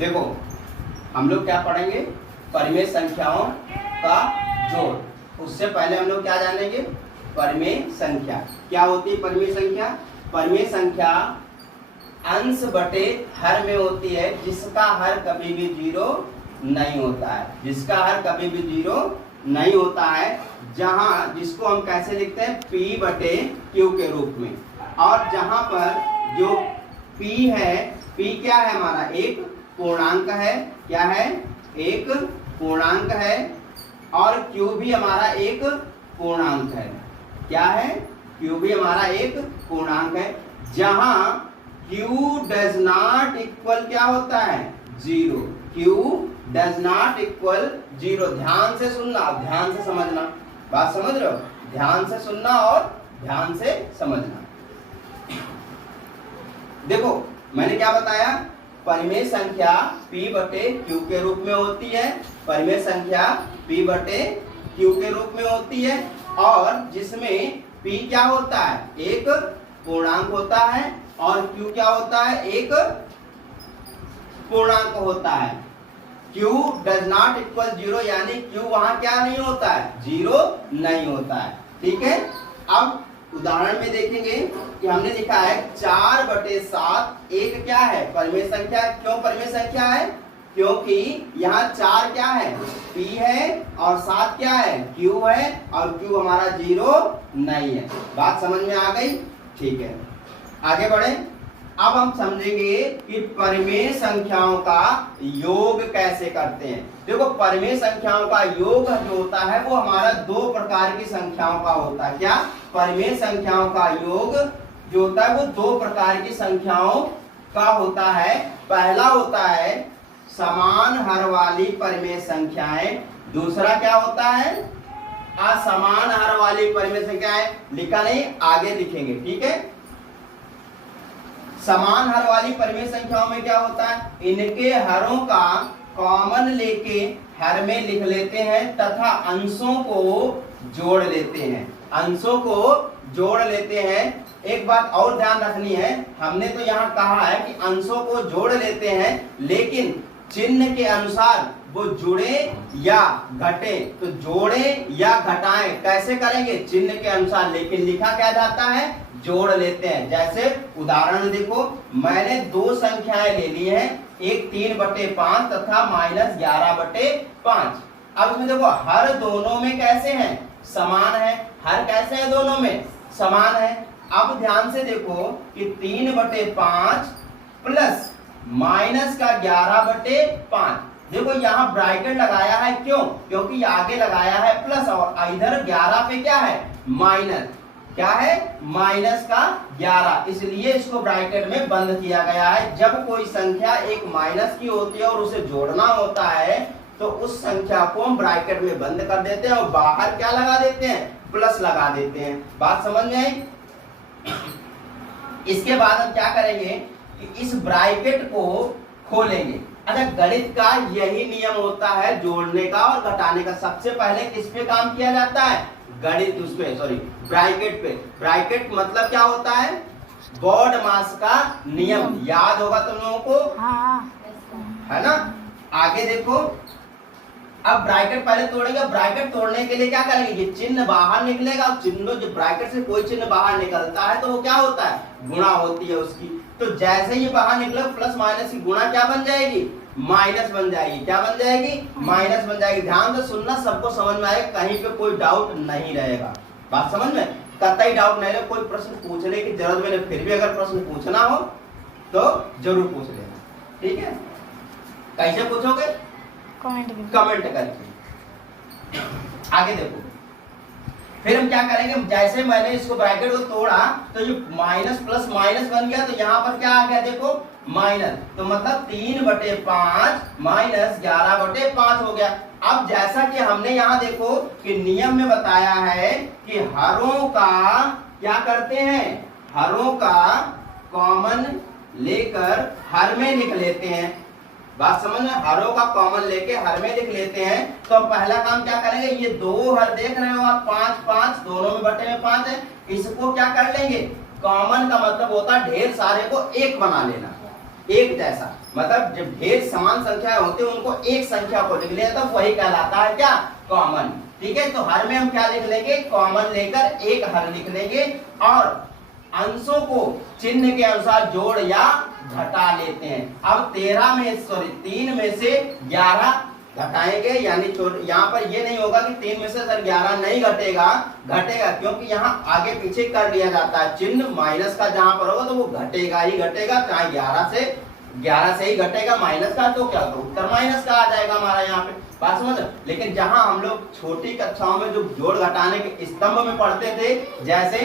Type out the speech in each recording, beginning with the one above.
देखो हम लोग क्या पढ़ेंगे, परिमेय संख्याओं का जोड़। उससे पहले हम लोग क्या जानेंगे, परिमेय संख्या क्या होती है। परिमेय संख्या, परिमेय संख्या अंश बटे हर में होती है जिसका हर कभी भी 0 नहीं होता है, जिसका हर कभी भी 0 नहीं होता है, जहां जिसको हम कैसे लिखते हैं, p बटे q के रूप में। और जहां पर जो p है, p क्या है हमारा, एक पूर्णांक है। क्या है, एक पूर्णांक है। और q भी हमारा एक पूर्णांक है। क्या है, q भी हमारा एक पूर्णांक है, जहां q डज नॉट इक्वल क्या होता है, 0। q does not equal 0। ध्यान से सुनना, ध्यान से समझना, बात समझ रहे हो, ध्यान से सुनना और ध्यान से समझना। देखो मैंने क्या बताया, परिमेय संख्या p बटे q के रूप में होती है। परिमेय संख्या p बटे q के रूप में होती है, और जिसमें p क्या होता है, एक पूर्णांक होता है, और q क्या होता है, एक पूर्णांक होता है। q डज नॉट इक्वल 0, यानी q वहां क्या नहीं होता है, 0 नहीं होता है। ठीक है, अब उदाहरण में देखेंगे कि हमने लिखा है 4/7 एक क्या है, परिमेय संख्या। क्यों परिमेय संख्या है, क्योंकि यहाँ 4 क्या है, p है, और 7 क्या है, q है, और q हमारा 0 नहीं है। बात समझ में आ गई। ठीक है, आगे बढ़े। अब हम समझेंगे कि परिमेय संख्याओं का योग कैसे करते हैं। देखो परिमेय संख्याओं का योग जो होता है वो हमारा 2 प्रकार की संख्याओं का होता है। क्या, परिमेय संख्याओं का योग जो होता है वो 2 प्रकार की संख्याओं का होता है। पहला होता है समान हर वाली परिमेय संख्याएं, दूसरा क्या होता है, असमान हर वाली परिमेय संख्याएं। लिखा नहीं, आगे लिखेंगे। ठीक है, समान हर वाली परिमेय संख्याओं में क्या होता है, इनके हरों का कॉमन लेके हर में लिख लेते हैं तथा अंशों को जोड़ लेते हैं। अंशों को जोड़ लेते हैं। एक बात और ध्यान रखनी है, हमने तो यहाँ कहा है कि अंशों को जोड़ लेते हैं, लेकिन चिन्ह के अनुसार वो जुड़े या घटे। तो जोड़े या घटाएं कैसे करेंगे, चिन्ह के अनुसार, लेकिन लिखा क्या जाता है, जोड़ लेते हैं। जैसे उदाहरण देखो, मैंने 2 संख्याएं ले ली हैं, एक 3/5 तथा -11/5। अब इसमें देखो हर दोनों में कैसे हैं, समान है। हर कैसे है, दोनों में समान है। अब ध्यान से देखो कि 3/5 प्लस माइनस का 11/5। देखो यहाँ ब्रैकेट लगाया है, क्यों, क्योंकि आगे लगाया है प्लस और इधर 11 पे क्या है, माइनस। क्या है, माइनस का 11, इसलिए इसको ब्रैकेट में बंद किया गया है। जब कोई संख्या एक माइनस की होती है और उसे जोड़ना होता है तो उस संख्या को हम ब्रैकेट में बंद कर देते हैं और बाहर क्या लगा देते हैं, प्लस लगा देते हैं। बात समझ में आई। इसके बाद हम क्या करेंगे कि इस ब्रैकेट को खोलेंगे। अच्छा, गणित का यही नियम होता है, जोड़ने का और घटाने का। सबसे पहले किस पे काम किया जाता है, गणित उस पे, सॉरी ब्रैकेट पे। ब्रैकेट मतलब क्या होता है, बोर्ड मास का नियम, याद होगा तुम लोगों को, है ना। आगे देखो, अब ब्रैकेट पहले तोड़ेंगे। ब्रैकेट तोड़ने के लिए क्या करेंगे, ये चिन्ह बाहर निकलेगा। चिन्ह जो ब्रैकेट से कोई चिन्ह बाहर निकलता है तो वो क्या होता है, गुणा होती है उसकी। तो जैसे ही बाहर निकले प्लस माइनस की गुणा क्या बन जाएगी, माइनस बन जाएगी। क्या बन जाएगी, माइनस बन जाएगी। ध्यान से सुनना, सबको समझ में आएगा, कहीं पे कोई डाउट नहीं रहेगा। बात समझ में, कतई डाउट नहीं रहेगा। कोई प्रश्न पूछने की जरूरत नहीं, फिर भी अगर प्रश्न पूछना हो तो जरूर पूछ लेना। ठीक है, कैसे पूछोगे, कमेंट करके। आगे देखो, फिर हम क्या करेंगे, जैसे मैंने इसको ब्रैकेट को तोड़ा तो ये माइनस प्लस माइनस बन गया, तो यहाँ पर क्या आ गया, देखो माइनस। तो मतलब 3/5 माइनस 11/5 हो गया। अब जैसा कि हमने यहाँ देखो कि नियम में बताया है कि हरों का क्या करते हैं, हरों का कॉमन लेकर हर में लिख लेते हैं। बात समझ में, हरों का कॉमन लेके हर में लिख लेते हैं। तो हम पहला काम क्या करेंगे, ये 2 हर देख रहे हो आप, 5 5 दोनों में बटे में 5 है, इसको क्या कर लेंगे, कॉमन का मतलब होता है ढेर सारे को एक बना लेना। एक जैसा, मतलब जब ढेर समान संख्याएं होते हैं उनको एक संख्या को लिख लिया तो वही कहलाता है क्या, कॉमन। ठीक है, तो हर में हम क्या लिख लेंगे, कॉमन लेकर एक हर लिख लेंगे और अंशों को चिन्ह के अनुसार जोड़ या घटा लेते हैं। अब 3 में से 11 घटाएंगे, यानी यहाँ पर ये नहीं होगा कि 3 में से सर 11 नहीं घटेगा, घटेगा, क्योंकि यहाँ आगे पीछे कर लिया जाता है चिन्ह माइनस का, जहां पर होगा तो वो घटेगा ही घटेगा, चाहे 11 से ही घटेगा माइनस का, तो क्या होगा, उत्तर माइनस का आ जाएगा हमारा यहाँ पे। बात समझ। लेकिन जहां हम लोग छोटी कक्षाओं में जो जोड़ घटाने के स्तंभ में पढ़ते थे, जैसे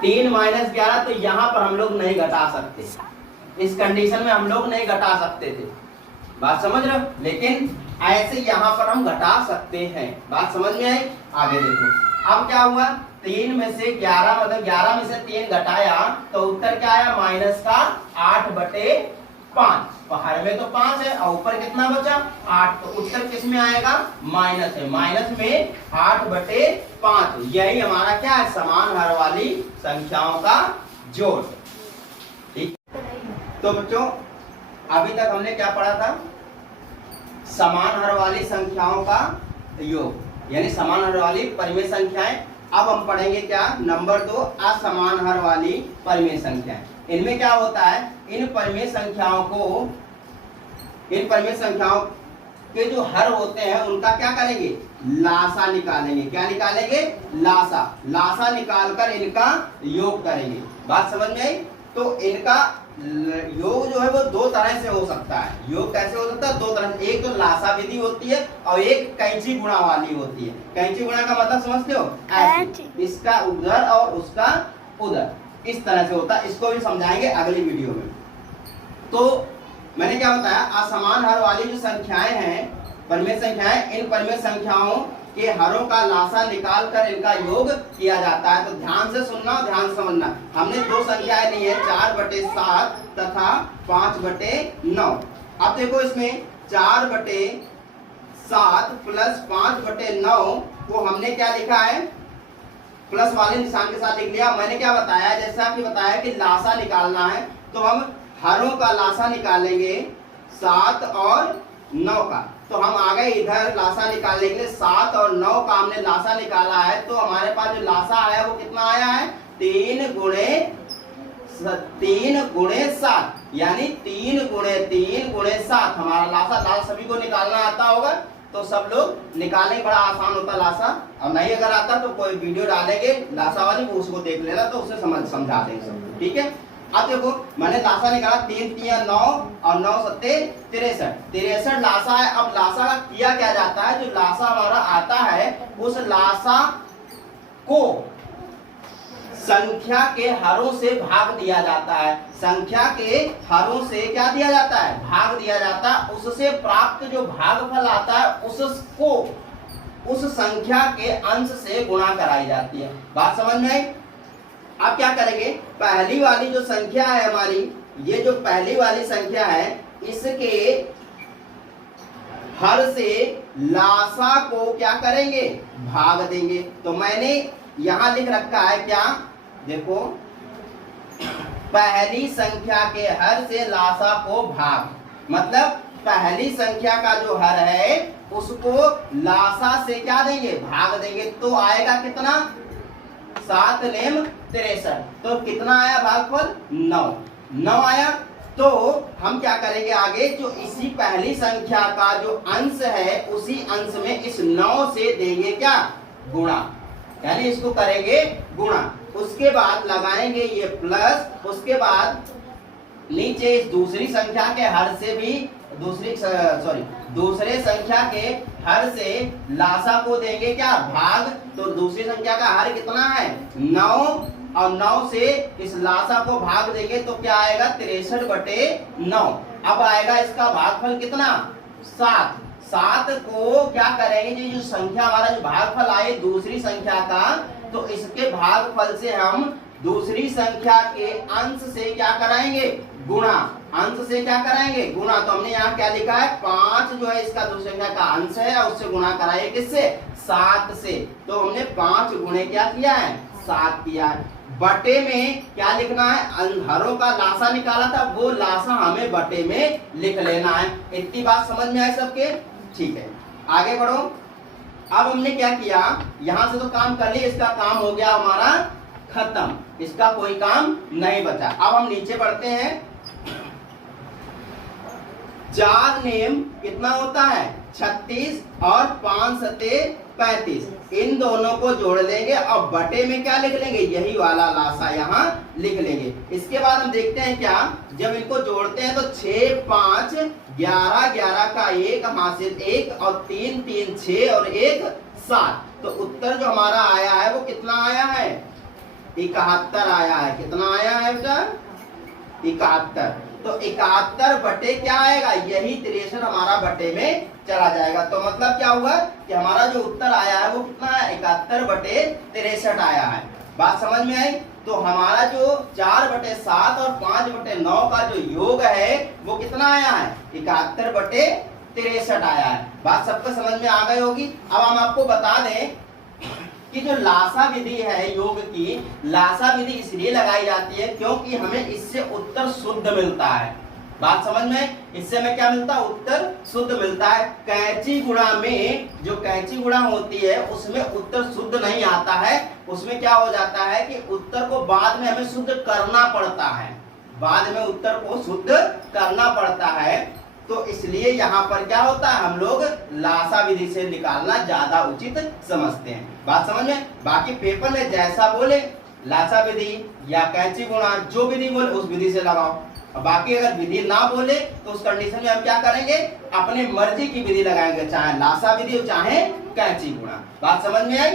3 माइनस 11, तो यहाँ पर हम लोग नहीं घटा सकते, इस कंडीशन में हम लोग नहीं घटा सकते थे। बात समझ रहे हो, लेकिन ऐसे यहाँ पर हम घटा सकते हैं। बात समझ में आई। आगे देखो अब क्या हुआ, 3 में से 11 मतलब 11 में से 3 घटाया तो उत्तर क्या आया, माइनस का 8/5। हर में तो 5 है और ऊपर कितना बचा, 8, तो उत्तर किस में आएगा, माइनस है, माइनस में 8/5। यही हमारा क्या है, समान हर वाली संख्याओं का जोड़। तो बच्चों अभी तक हमने क्या पढ़ा था, समान हर वाली संख्याओं का योग, यानी समान हर वाली परिमेय संख्याएं। अब हम पढ़ेंगे क्या, नंबर 2, असमान हर वाली परिमेय संख्याएं। इनमें क्या होता है, इन परिमेय संख्याओं के जो हर होते हैं उनका क्या करेंगे, लासा निकालेंगे। क्या निकालेंगे, लासा निकालकर इनका योग करेंगे। बात समझ में आई। तो इनका योग जो है वो 2 तरह से हो सकता है। योग कैसे हो सकता है, 2 तरह से, एक तो लासा विधि होती है और एक कैंची गुणा वाली होती है। कैंची गुणा का मतलब समझते हो, ऐसे इसका उधर और उसका उधर, इस तरह से होता है। इसको भी समझाएंगे अगली वीडियो में। तो मैंने क्या बताया, असमान हर वाली जो संख्याएं हैं, परिमेय संख्याएं, इन परिमेय संख्याओं के हरों का लासा निकाल कर इनका योग किया जाता है। तो ध्यान से सुनना और ध्यान से समझना। हमने 2 संख्याएं ली है, 4/7 तथा 5/9। अब देखो इसमें 4/7 प्लस 5/9 को हमने क्या लिखा है, प्लस वाले निशान के साथ लिख लिया। मैंने क्या बताया, जैसा कि बताया कि लासा निकालना है, तो हम हरों का लासा निकालेंगे 7 और 9 का। तो हम आ गए इधर लासा निकालने के लिए, 7 और 9 का हमने लासा निकाला है। तो हमारे पास जो लासा आया वो कितना आया है, 3 गुणे 7, यानी 3 गुणे 7 हमारा लासा सभी को निकालना आता होगा, तो सब लोग निकालेंगे, बड़ा आसान होता लासा। और नहीं अगर आता तो कोई वीडियो डालेंगे लासा वाली, वो उसको देख लेना, तो उसे समझा देंगे सब। ठीक है, अब देखो मैंने लासा निकाला, 3 3 9 और 9 7 63 लासा है। अब लासा का किया क्या जाता है, जो लासा हमारा आता है उस लासा को संख्या के हरों से भाग दिया जाता है। संख्या के हरों से क्या दिया जाता है, भाग दिया जाता है। उससे प्राप्त जो भागफल आता है उसको उस संख्या के अंश से गुणा कराई जाती है। बात समझ में आई। अब क्या करेंगे, पहली वाली जो संख्या है हमारी, ये जो पहली वाली संख्या है, इसके हर से लासा को क्या करेंगे, भाग देंगे। तो मैंने यहां लिख रखा है क्या, देखो, पहली संख्या के हर से लासा को भाग, मतलब पहली संख्या का जो हर है उसको लासा से क्या देंगे, भाग देंगे। तो आएगा कितना, 7 नेम 63। तो कितना आया भागफल, 9 आया। तो हम क्या करेंगे आगे, जो इसी पहली संख्या का जो अंश है उसी अंश में इस 9 से देंगे क्या, गुणा, यानी इसको करेंगे गुणा। उसके बाद लगाएंगे ये प्लस, उसके बाद नीचे इस दूसरी संख्या के हर से भी दूसरे संख्या के हर से लासा को देंगे क्या, भाग। तो दूसरी संख्या का हर कितना है, 9, और 9 से इस लासा को भाग देंगे तो क्या आएगा, 63/9। अब आएगा इसका भागफल कितना, 7 को क्या करेंगे, जो संख्या हमारा जो भागफल आए दूसरी संख्या का, तो इसके भागफल से हम दूसरी संख्या के अंश से क्या कराएंगे, गुणा। अंश से क्या कराएंगे, गुणा। तो हमने यहाँ क्या लिखा है, 5 जो है इसका दूसरी संख्या का अंश है और उससे गुणा कराइए किससे, 7 से। तो हमने 5 गुणे क्या किया है, 7 किया है। बटे में क्या लिखना है, हरों का लासा निकाला था, वो लासा हमें बटे में लिख लेना है। इतनी बात समझ में आई सबके? ठीक है, आगे बढ़ो। अब हमने क्या किया, यहां से तो काम कर लिया, इसका काम हो गया हमारा खत्म, इसका कोई काम नहीं बचा। अब हम नीचे बढ़ते हैं। 4 नियम कितना होता है, 36 और 5 सते 35, इन दोनों को जोड़ लेंगे और बटे में क्या लिख लेंगे, यही वाला लासा यहाँ लिख लेंगे। इसके बाद हम देखते हैं क्या, जब इनको जोड़ते हैं तो 6 5 11 11 का 1 हासिल 1 और 3 3 6 और 1 7, तो उत्तर जो हमारा आया है वो कितना आया है, 71 आया है। कितना आया है बेटा, 71। तो 71 बटे क्या आएगा, यही 63 हमारा बटे में चला जाएगा। तो मतलब क्या हुआ कि हमारा जो उत्तर आया है वो कितना है, 71 बटे 63 आया है। बात समझ में आई? तो हमारा जो 4 बटे 7 और 5 बटे 9 का जो योग है वो कितना आया है, 71 बटे 63 आया है। बात सबको समझ में आ गई होगी। अब हम आपको बता दें कि जो लासा विधि है योग की, लासा विधि इसलिए लगाई जाती है क्योंकि हमें इससे उत्तर शुद्ध मिलता है। बात समझ में? इससे हमें क्या मिलता है, उत्तर शुद्ध मिलता है। कैंची गुणा में जो कैंची गुणा होती है उसमें उत्तर शुद्ध नहीं आता है, उसमें क्या हो जाता है कि उत्तर को बाद में हमें शुद्ध करना पड़ता है, बाद में उत्तर को शुद्ध करना पड़ता है। तो इसलिए यहाँ पर क्या होता है, हम लोग लासा विधि से निकालना ज्यादा उचित समझते हैं। बात समझ में? बाकी पेपर में जैसा बोले, लासा विधि या कैंची गुणा, जो विधि बोले उस विधि से लगाओ। बाकी अगर विधि ना बोले तो उस कंडीशन में हम क्या करेंगे, अपने मर्जी की विधि लगाएंगे, चाहे लासा विधि हो चाहे कैंची गुणा। बात समझ में आई?